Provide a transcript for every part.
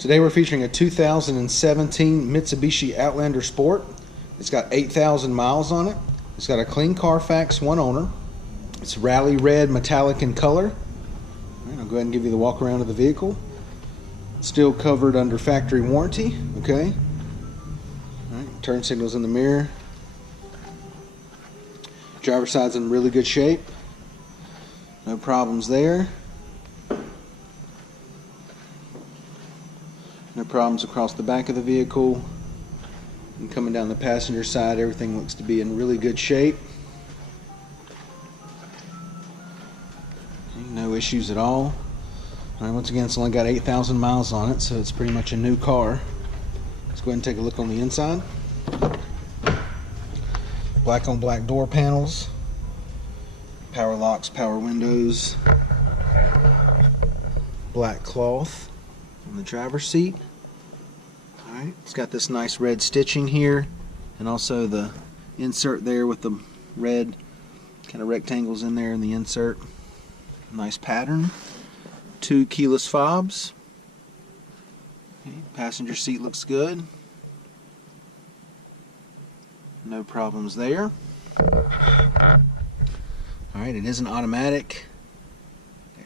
Today we're featuring a 2017 Mitsubishi Outlander Sport. It's got 8,000 miles on it. It's got a clean Carfax, one owner. It's rally red metallic in color. All right, I'll go ahead and give you the walk around of the vehicle. Still covered under factory warranty. Okay. All right, turn signals in the mirror. Driver's side's in really good shape. No problems there. No problems across the back of the vehicle. And coming down the passenger side, everything looks to be in really good shape. No issues at all. All right, once again, it's only got 8,000 miles on it, so it's pretty much a new car. Let's go ahead and take a look on the inside. Black on black door panels. Power locks, power windows. Black cloth on the driver's seat. Alright, it's got this nice red stitching here, and also the insert there with the red kind of rectangles in there in the insert. Nice pattern. 2 keyless fobs. Okay, passenger seat looks good. No problems there. Alright, it is an automatic.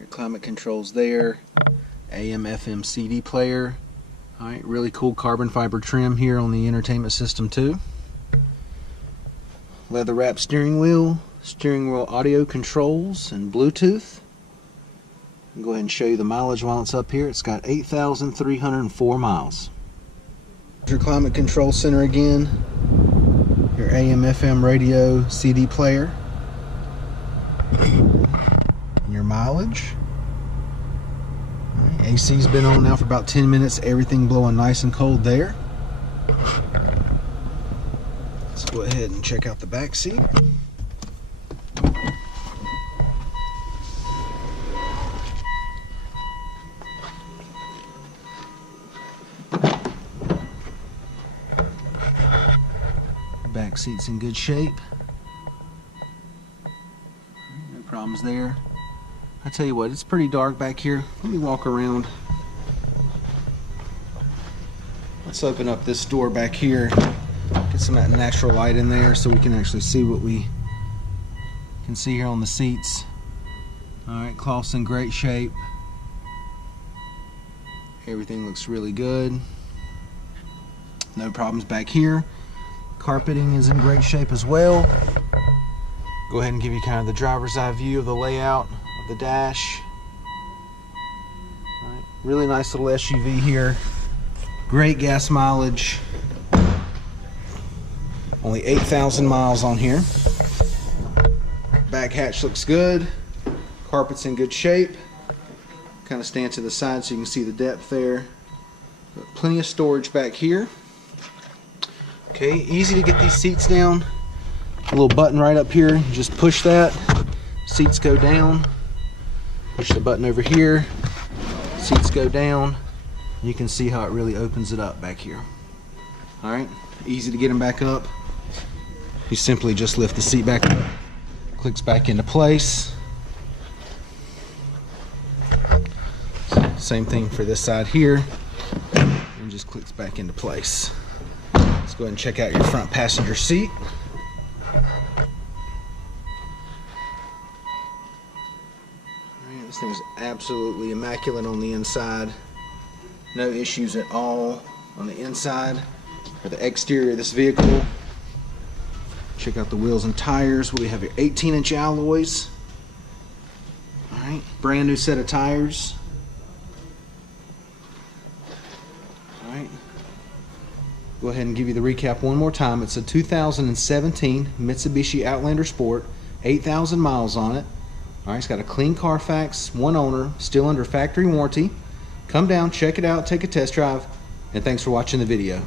Air climate controls there. AM, FM, CD player. Alright, really cool carbon fiber trim here on the entertainment system too. Leather wrapped steering wheel audio controls, and Bluetooth. I'll go ahead and show you the mileage while it's up here. It's got 8,304 miles. Your climate control center again. Your AM, FM radio, CD player. And your mileage. Right, AC's been on now for about 10 minutes. Everything blowing nice and cold there. Let's go ahead and check out the back seat. Back seat's in good shape. No problems there. I tell you what, it's pretty dark back here. Let me walk around. Let's open up this door back here. Get some of that natural light in there so we can actually see what we can see here on the seats. Alright, cloth's in great shape. Everything looks really good. No problems back here. Carpeting is in great shape as well. Go ahead and give you kind of the driver's eye view of the layout of the dash. All right, really nice little SUV here. Great gas mileage. Only 8,000 miles on here. Back hatch looks good. Carpet's in good shape. Kind of stand to the side so you can see the depth there. But plenty of storage back here. Okay, easy to get these seats down. A little button right up here, just push that. Seats go down. Push the button over here. Seats go down. You can see how it really opens it up back here. Alright, easy to get them back up. You simply just lift the seat back up. Clicks back into place. Same thing for this side here. And just clicks back into place. Let's go ahead and check out your front passenger seat. Alright, this thing's absolutely immaculate on the inside. No issues at all on the inside or the exterior of this vehicle. Check out the wheels and tires. We have your 18-inch alloys. Alright, brand new set of tires. Alright. Go ahead and give you the recap one more time. It's a 2017 Mitsubishi Outlander Sport, 8,000 miles on it. Alright, it's got a clean Carfax, one owner, still under factory warranty. Come down, check it out, take a test drive, and thanks for watching the video.